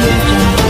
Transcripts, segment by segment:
Thank you.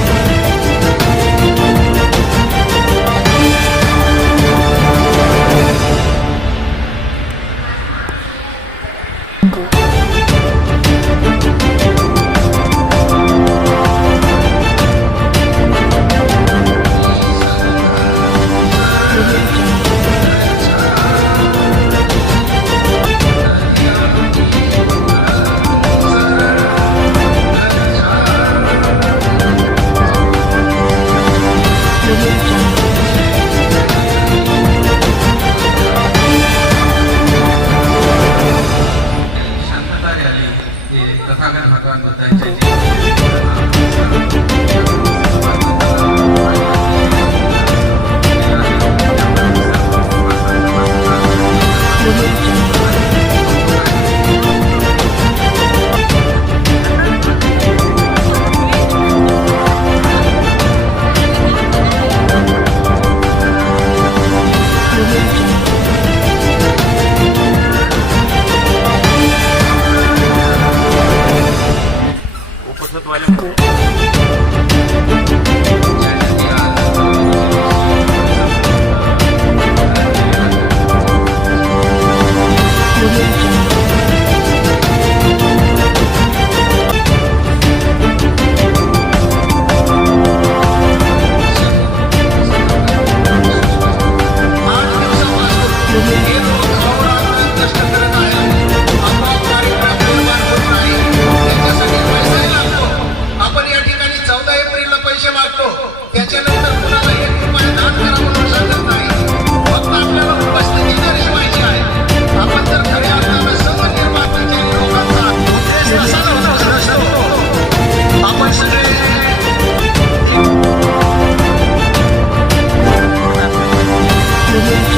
Marco. Absolute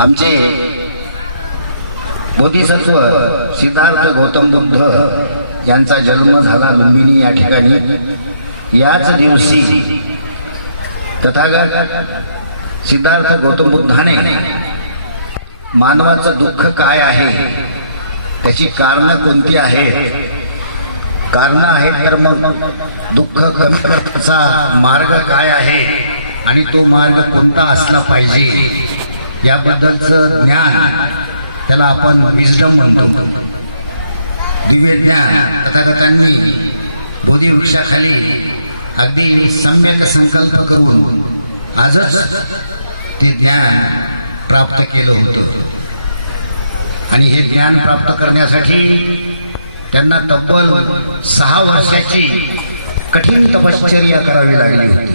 आमचे बोधिसत्व सिद्धार्थ गौतम बुद्ध यांचा जन्म झाला लुंबिनी या ठिकाणी. याच दिवशी तथागत सिद्धार्थ गौतम बुद्धाने मानवाचं दुःख काय आहे? त्याची कारणं कोणती आहे कारण आहेत तर मग दुःख कमी करण्याचा मार्ग काय आहे? आणि तो मार्ग कोणता असला पाहिजे? याबद्दलचं ज्ञान त्याला आपण विजडम म्हणतो. दिव्य ज्ञान. तथागतांनी बोधीवृक्षाखाली अगदी सम्यक संकल्प करून आजच ते ज्ञान प्राप्त केलं होतं. आणि हे ज्ञान प्राप्त करण्यासाठी त्यांना तब्बल सहा वर्षाची कठीण तपश्चर्या करावी लागली होती.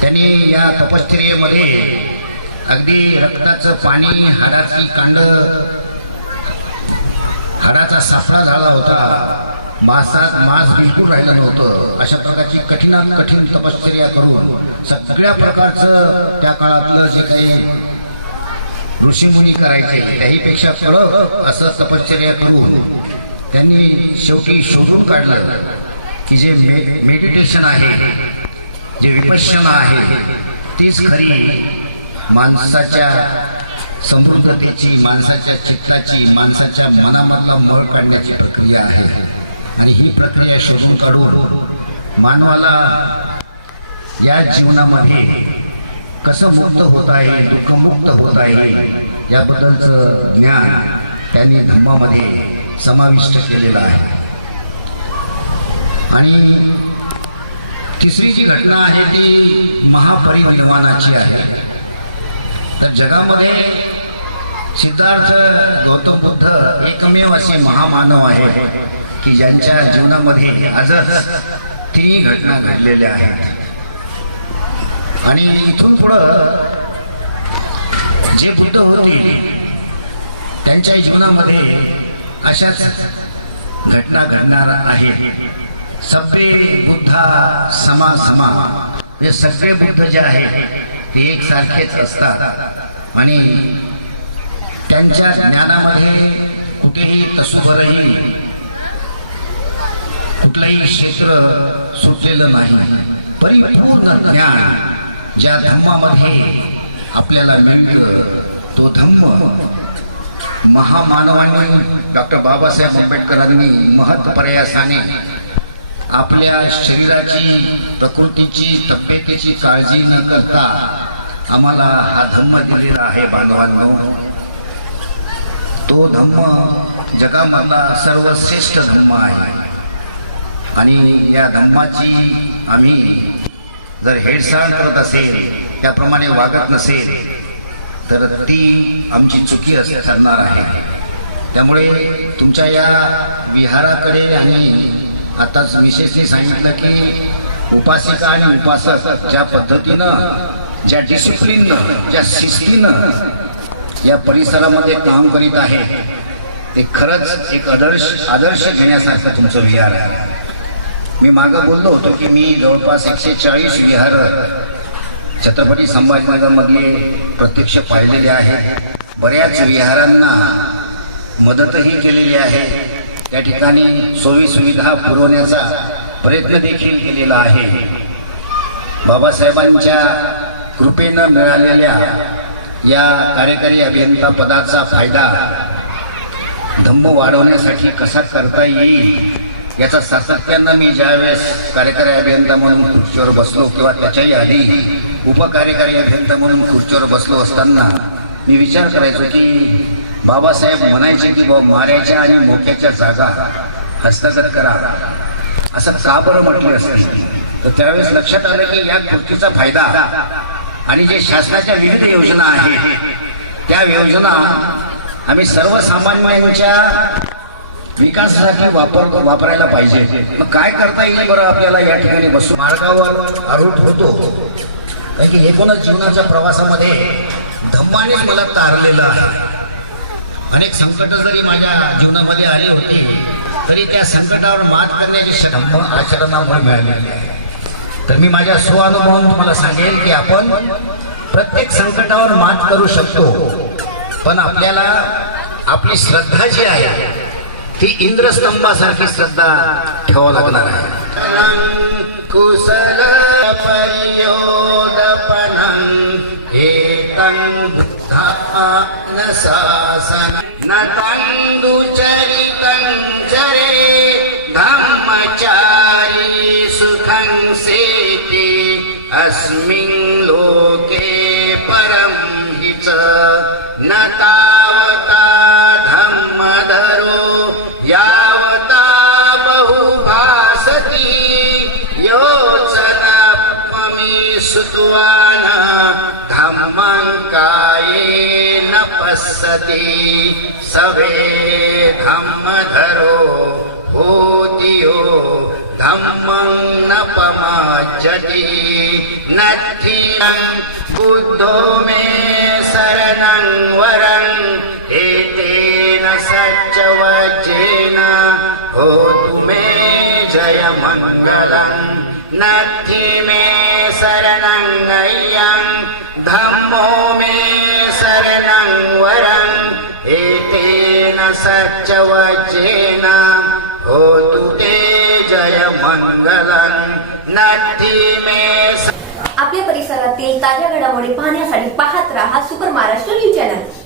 त्यांनी या तपश्चर्येमध्ये अगदी रक्ताचं पाणी हाडाची कांड हाडाचा साफळा झाला होता. मासात मास बिलकुल राहिलं नव्हतं. अशा प्रकारची कठीणात कठीण तपश्चर्या करून सगळ्या प्रकारचं त्या काळातलं जे काही ऋषीमुनी करायचे त्याहीपेक्षा कडक असं तपश्चर्या करून त्यांनी शेवटी शोधून काढलं की जे मे मेडिटेशन आहे जे विपश्यना आहे तीच खरी माणसाच्या समृद्धतेची माणसाच्या चित्ताची माणसाच्या मनामधला मळ काढण्याची प्रक्रिया आहे. आणि ही प्रक्रिया शोधून काढून मानवाला या जीवनामध्ये कसं मुक्त होत आहे दुःखमुक्त होत आहे याबद्दलचं ज्ञान त्यांनी धम्मामध्ये समाविष्ट केलेलं आहे. आणि तिसरी जी घटना आहे ती महापरिनिर्वाणाची आहे. तर जगामध्ये सिद्धार्थ गौतम बुद्ध एकमेव असे महामानव आहे की ज्यांच्या जीवनामध्ये आजच तीन घटना घडलेल्या आहेत. आणि इथून पुढं जे बुद्ध होती त्यांच्या जीवनामध्ये अशाच घटना घडणार आहे. सगळे बुद्धा समा समा म्हणजे सगळे बुद्ध जे आहेत हे एकसारखेच असतात. आणि त्यांच्या ज्ञानामध्ये कुठेही तसुभरही कुठलंही क्षेत्र सुटलेलं नाही. परिपूर्ण ज्ञान ज्या धम्मामध्ये आपल्याला मिळतं तो धम्म महामानवांनी डॉक्टर बाबासाहेब आंबेडकरांनी महत्प्रयासाने आपल्या शरीराची प्रकृतीची तब्येतीची काळजी न करता आम्हाला हा धम्म दिलेला आहे बांधवांनो. तो धम्म जगामधला सर्वश्रेष्ठ धम्म आहे. आणि या धम्माची आम्ही जर हेडसाळ करत असेल त्याप्रमाणे वागत नसेल तर ती आमची चुकी असे ठरणार आहे. त्यामुळे तुमच्या या विहाराकडे आणि आताच विशेषने सांगितलं की उपासिका आणि उपासक ज्या पद्धतीनं ज्या डिसिप्लिननं ज्या शिस्तीनं या परिसरामध्ये काम करीत आहे ते खरंच एक आदर्श आदर्श घेण्यासारखं तुमचं विहार आहे. मी मागं बोललो होतो की मी जवळपास एकशे चाळीस विहार छत्रपती संभाजीनगरमधले प्रत्यक्ष पाहिलेले आहे बऱ्याच विहारांना मदतही केलेली आहे. त्या ठिकाणी सोयी सुविधा पुरवण्याचा प्रयत्न देखील केलेला आहे. बाबासाहेबांच्या कृपेनं मिळालेल्या या कार्यकारी अभियंता पदाचा फायदा धम्म वाढवण्यासाठी कसा करता येईल याचा सातत्यानं मी ज्यावेळेस कार्यकारी अभियंता म्हणून खुर्चीवर बसलो किंवा त्याच्याही आधी उपकार्यकारी अभियंता म्हणून खुर्चीवर बसलो असताना मी विचार करायचो की बाबासाहेब म्हणायचे की बाबा माऱ्याच्या आणि मोक्याच्या जागा हस्तगत करा. असं का बरं म्हटलं असते? तर त्यावेळेस लक्षात आलं की या कृतीचा फायदा आणि जे शासनाच्या विविध योजना आहेत त्या योजना आम्ही सर्वसामान्यांच्या विकासासाठी वापर वापरायला पाहिजे. मग काय करता येईल बरं आपल्याला या ठिकाणी बसू मार्गावर आरूढ होतो. कारण की एकूणच जीवनाच्या प्रवासामध्ये धम्मानेच मला तारलेलं आहे. अनेक संकट जरी माझ्या जीवनामध्ये आली होती तरी त्या संकटावर मात करण्याची शक्ती आचरणामुळे मिळालेली आहे. तर मी माझ्या स्वानुभवातून तुम्हाला सांगेल की आपण प्रत्येक संकटावर मात करू शकतो पण आपल्याला आपली श्रद्धा जी आहे ती इंद्रस्तंभासारखी श्रद्धा ठेवावं लागणार आहे. कुशल نساسنا نتعلم धर्मकाये न पश्यति। सवे धर्मधरो भूतियो धर्मम् न पमाजति न बुद्धो मे शरणं वरम् एतेन सच्च वचेन तु मे जयमङ्गलम्। मङ्गलं नत्थि मे शरणं अय्यं धम्मो मे शरणं वरं एतेन सच्चवचेन होतु ते जय मङ्गलं नत्थि मे आपल्या परिसरातील ताज्या घडामोडी पाहण्यासाठी पाहत राहा सुपर महाराष्ट्र न्यूज चॅनल.